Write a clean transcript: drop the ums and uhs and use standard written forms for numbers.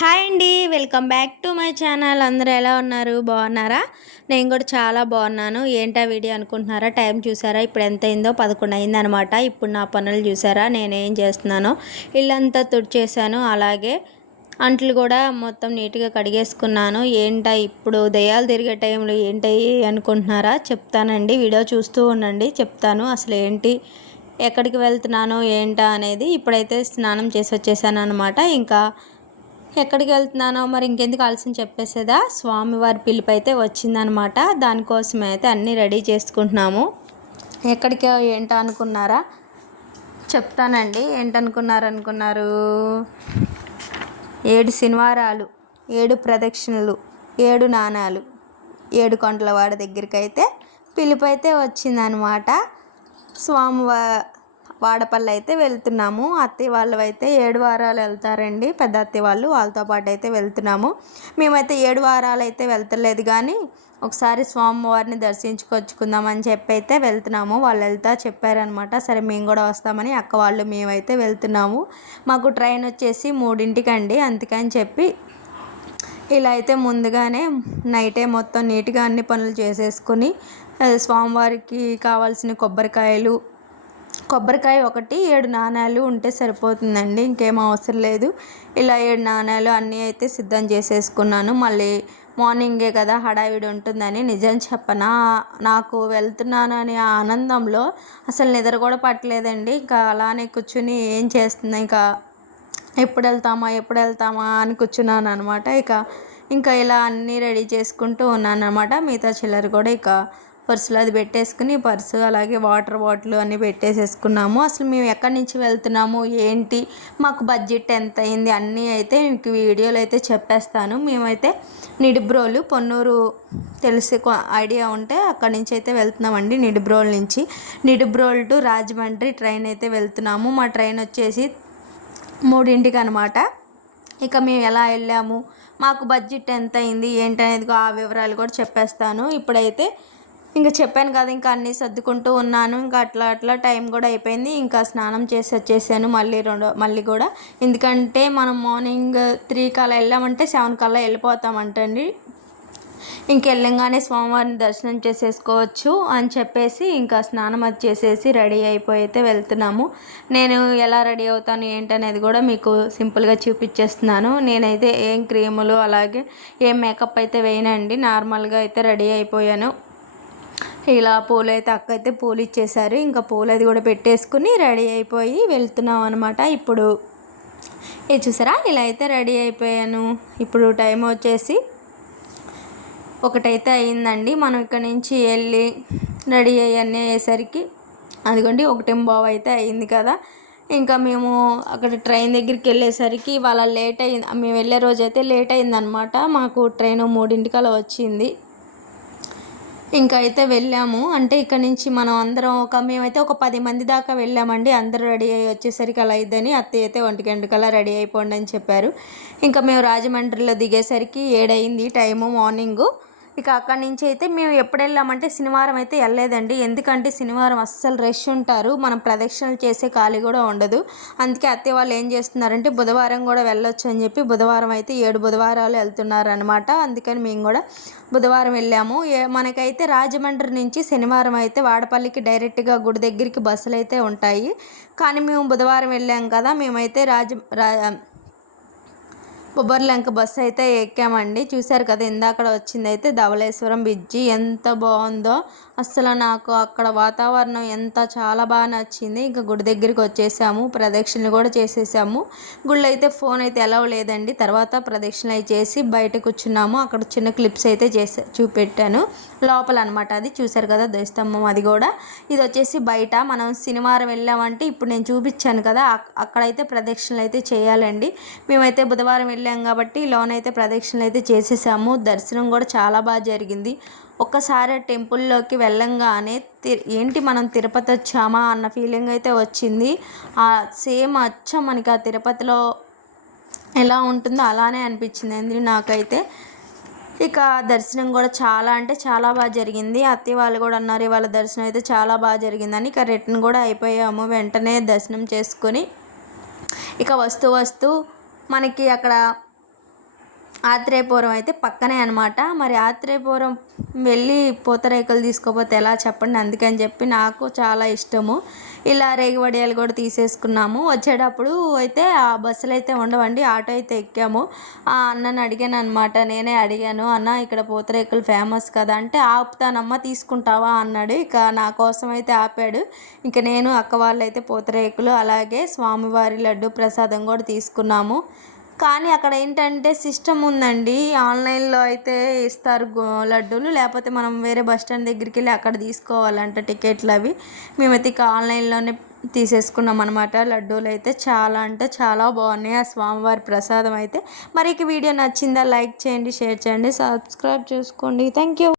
Hi అండి, welcome back to my channel. అందరూ ఎలా ఉన్నారు? బాగున్నారా? నేను కూడా చాలా బాగున్నాను. ఏంటా వీడియో అనుకుంటున్నారా? టైం చూసారా? ఇప్పుడు ఎంత అయిందో 11 అయిందనమాట. ఇప్పుడు నా పనులు చూసారా నేనేం చేస్తున్నానో. ఇల్లంతా తుడిచేసాను, అలాగే అంట్లు కూడా మొత్తం నీట్గా కడిగేసుకున్నాను. ఏంటా ఇప్పుడు దయ్యాలు తిరిగే టైంలో ఏంటి అనుకుంటున్నారా? చెప్తానండి, వీడియో చూస్తూ ఉండండి, చెప్తాను అసలు ఏంటి, ఎక్కడికి వెళ్తున్నాను ఏంటా అనేది. ఇప్పుడైతే స్నానం చేసి వచ్చేసాను అనమాట. ఇంకా ఎక్కడికి వెళ్తున్నానో మరి ఇంకెందుకు ఆలస్యం చెప్పేసేదా, స్వామివారి పిలుపు అయితే వచ్చిందనమాట. దానికోసమే అయితే అన్నీ రెడీ చేసుకుంటున్నాము. ఎక్కడికి ఏంటో అనుకున్నారా? చెప్తానండి. ఏంటనుకున్నారు? 7 శనివారాలు, 7 ప్రదక్షిణలు, 7 నాణాలు, 7 కొండల వాడి దగ్గరికి అయితే పిలుపు అయితే వచ్చిందనమాట. వాడపల్లి అయితే వెళ్తున్నాము. అత్తయ్య వాళ్ళు అయితే 7 వారాలు వెళ్తారండి, పెద్ద అత్తయ్య వాళ్ళు, వాళ్ళతో పాటు అయితే వెళ్తున్నాము. మేమైతే 7 వారాలు అయితే వెళ్తలేదు, కానీ ఒకసారి స్వామివారిని దర్శించుకొచ్చుకుందామని చెప్పి అయితే వెళ్తున్నాము. వాళ్ళు వెళ్తా చెప్పారనమాట. సరే మేము కూడా వస్తామని అక్క వాళ్ళు మేమైతే వెళ్తున్నాము. మాకు ట్రైన్ వచ్చేసి 3ంటికి అండి, అందుకని చెప్పి ఇలా అయితే ముందుగానే నైటే మొత్తం నీట్గా అన్ని పనులు చేసేసుకొని స్వామివారికి కావాల్సిన కొబ్బరికాయ ఒకటి 7 నాణాలు ఉంటే సరిపోతుందండి, ఇంకేం అవసరం లేదు. ఇలా 7 నాణాలు అన్నీ అయితే సిద్ధం చేసేసుకున్నాను. మళ్ళీ మార్నింగే కదా హడావిడి ఉంటుందని. నిజం చెప్పనా, నాకు వెళ్తున్నాను అనే ఆనందంలో అసలు నిద్ర కూడా పట్టలేదండి. ఇంకా అలానే కూర్చుని ఏం చేస్తుంది, ఇంకా ఎప్పుడు వెళ్తామా అని కూర్చున్నాను అనమాట. ఇంకా ఇలా అన్నీ రెడీ చేసుకుంటూ ఉన్నాను అనమాట. మిగతా చిల్లర కూడా ఇక పర్సులో అది పెట్టేసుకుని, పర్సు అలాగే వాటర్ బాటిల్ అన్నీ పెట్టేసేసుకున్నాము. అసలు మేము ఎక్కడి నుంచి వెళ్తున్నాము ఏంటి, మాకు బడ్జెట్ ఎంత అయింది అన్నీ అయితే మీకు వీడియోలో అయితే చెప్పేస్తాను. మేమైతే నిడిబ్రోలు, పొన్నూరు తెలిసి ఐడియా ఉంటే అక్కడి నుంచి అయితే వెళ్తున్నామండి. నిడిబ్రోల్ టు రాజమండ్రి ట్రైన్ అయితే వెళ్తున్నాము. మా ట్రైన్ వచ్చేసి 3ంటికి అనమాట. ఇక మేము ఎలా వెళ్ళాము, మాకు బడ్జెట్ ఎంత అయింది ఏంటనేది ఆ వివరాలు కూడా చెప్పేస్తాను. ఇప్పుడైతే ఇంకా చెప్పాను కదా, ఇంకా అన్నీ సర్దుకుంటూ ఉన్నాను. ఇంకా అట్లా టైం కూడా అయిపోయింది. ఇంకా స్నానం చేసి వచ్చేసాను మళ్ళీ కూడా, ఎందుకంటే మనం మార్నింగ్ 3 కల్లా వెళ్ళామంటే 7 కల్లా వెళ్ళిపోతామంటండి. ఇంకెళ్ళంగానే స్వామివారిని దర్శనం చేసేసుకోవచ్చు అని చెప్పేసి ఇంకా స్నానం అది చేసేసి రెడీ అయిపోయి అయితే వెళ్తున్నాము. నేను ఎలా రెడీ అవుతాను ఏంటనేది కూడా మీకు సింపుల్గా చూపించేస్తున్నాను. నేనైతే ఏం క్రీములు అలాగే ఏం మేకప్ అయితే వేయనండి, నార్మల్గా అయితే రెడీ అయిపోయాను. ఇలా పూలు అయితే అక్క అయితే పూలు ఇచ్చేసారు. ఇంకా పూలు అది కూడా పెట్టేసుకుని రెడీ అయిపోయి వెళ్తున్నాం అనమాట. ఇప్పుడు ఇది చూసారా, ఇలా అయితే రెడీ అయిపోయాను. ఇప్పుడు టైం వచ్చేసి 1 అయితే అయిందండి. మనం ఇక్కడ నుంచి వెళ్ళి రెడీ అయ్యి అయ్యేసరికి అదిగోండి 1:15 అయితే అయింది కదా. ఇంకా మేము అక్కడ ట్రైన్ దగ్గరికి వెళ్ళేసరికి వాళ్ళ లేట్ అయింది. మేము వెళ్ళే రోజు అయితే లేట్ అయిందనమాట. మాకు ట్రైన్ 3ంటికి అలా వచ్చింది. ఇంకా అయితే వెళ్ళాము. అంటే ఇక్కడ నుంచి మనం అందరం మేమైతే ఒక 10 మంది దాకా వెళ్ళామండి. అందరూ రెడీ అయ్యి వచ్చేసరికి అలా అయిద్దని అత్తయ్య అయితే 1 గంటకల్లా రెడీ అయిపోండి అని చెప్పారు. ఇంకా మేము రాజమండ్రిలో దిగేసరికి 7 అయింది టైము మార్నింగు. ఇక అక్కడి నుంచి అయితే మేము ఎప్పుడు వెళ్ళామంటే శనివారం అయితే వెళ్ళలేదండి, ఎందుకంటే శనివారం అస్సలు రష్ ఉంటారు, మనం ప్రదక్షిణలు చేసే ఖాళీ కూడా ఉండదు. అందుకే అత్తయ్య వాళ్ళు ఏం చేస్తున్నారంటే బుధవారం కూడా వెళ్ళొచ్చు అని చెప్పి బుధవారం అయితే 7 బుధవారాలు వెళ్తున్నారు అనమాట. అందుకని మేము కూడా బుధవారం వెళ్ళాము. మనకైతే రాజమండ్రి నుంచి శనివారం అయితే వాడపల్లికి డైరెక్ట్గా గుడి దగ్గరికి బస్సులు అయితే ఉంటాయి, కానీ మేము బుధవారం వెళ్ళాం కదా, మేమైతే బొబ్బర్లంక బస్సు అయితే ఎక్కామండి. చూశారు కదా, ఇందాక వచ్చింది అయితే ధవళేశ్వరం బ్రిడ్జి, ఎంత బాగుందో అసలు. నాకు అక్కడ వాతావరణం చాలా బాగా నచ్చింది. ఇంకా గుడి దగ్గరికి వచ్చేసాము, ప్రదక్షిణలు కూడా చేసేసాము. గుళ్ళు అయితే ఫోన్ అయితే ఎలా లేదండి. తర్వాత ప్రదక్షిణలు అయితే చేసి బయట కూర్చున్నాము. అక్కడ చిన్న క్లిప్స్ అయితే చూపెట్టాను లోపల అనమాట. అది చూశారు కదా ధ్వజస్తంభం, అది కూడా. ఇది వచ్చేసి బయట. మనం శనివారం వెళ్ళామంటే ఇప్పుడు నేను చూపించాను కదా, అక్కడైతే ప్రదక్షిణలు అయితే చేయాలండి. మేమైతే బుధవారం వెళ్ళాం కాబట్టి లోనైతే ప్రదక్షిణలు అయితే చేసేసాము. దర్శనం కూడా చాలా బాగా జరిగింది. ఒక్కసారి టెంపుల్లోకి వెళ్ళంగానే ఏంటి మనం తిరుపతి వచ్చామా అన్న ఫీలింగ్ అయితే వచ్చింది. సేమ్ అచ్చం మనకి ఆ తిరుపతిలో ఎలా ఉంటుందో అలానే అనిపించింది నాకైతే. ఇక దర్శనం కూడా చాలా బాగా జరిగింది. అత్తయ్య వాళ్ళు కూడా అన్నారు వాళ్ళ దర్శనం అయితే చాలా బాగా జరిగిందని. ఇక రిటర్న్ కూడా అయిపోయాము. వెంటనే దర్శనం చేసుకొని ఇక వస్తూ మనకి అక్కడ ఆత్రేయపురం అయితే పక్కనే అనమాట. మరి ఆత్రేయపురం వెళ్ళి పూతరేకులు తీసుకోపోతే ఎలా చెప్పండి. అందుకని చెప్పి నాకు చాలా ఇష్టము. ఇలా రేగి వడియాలు కూడా తీసేసుకున్నాము. వచ్చేటప్పుడు అయితే ఆ బస్సులు అయితే ఉండవండి, ఆటో అయితే ఎక్కాము. ఆ అన్నని అడిగాను అనమాట, నేనే అడిగాను, అన్న ఇక్కడ పూతరేకులు ఫేమస్ కదా అంటే, ఆపుతానమ్మా తీసుకుంటావా అన్నాడు. ఇక నా కోసం అయితే ఆపాడు. ఇంక నేను అక్క వాళ్ళు అయితే పూతరేకులు అలాగే స్వామివారి లడ్డు ప్రసాదం కూడా తీసుకున్నాము. కానీ అక్కడ ఏంటంటే సిస్టమ్ ఉందండి. ఆన్లైన్లో అయితే ఇస్తారు లడ్డూలు, లేకపోతే మనం వేరే బస్ స్టాండ్ దగ్గరికి వెళ్ళి అక్కడ తీసుకోవాలంట టికెట్లు అవి. మేమైతే ఇక ఆన్లైన్లోనే తీసేసుకున్నాం అనమాట. లడ్డూలు అయితే చాలా అంటే చాలా బాగున్నాయి ఆ స్వామివారి ప్రసాదం అయితే. మరి వీడియో నచ్చిందా? లైక్ చేయండి, షేర్ చేయండి, సబ్స్క్రైబ్ చేసుకోండి. Thank you.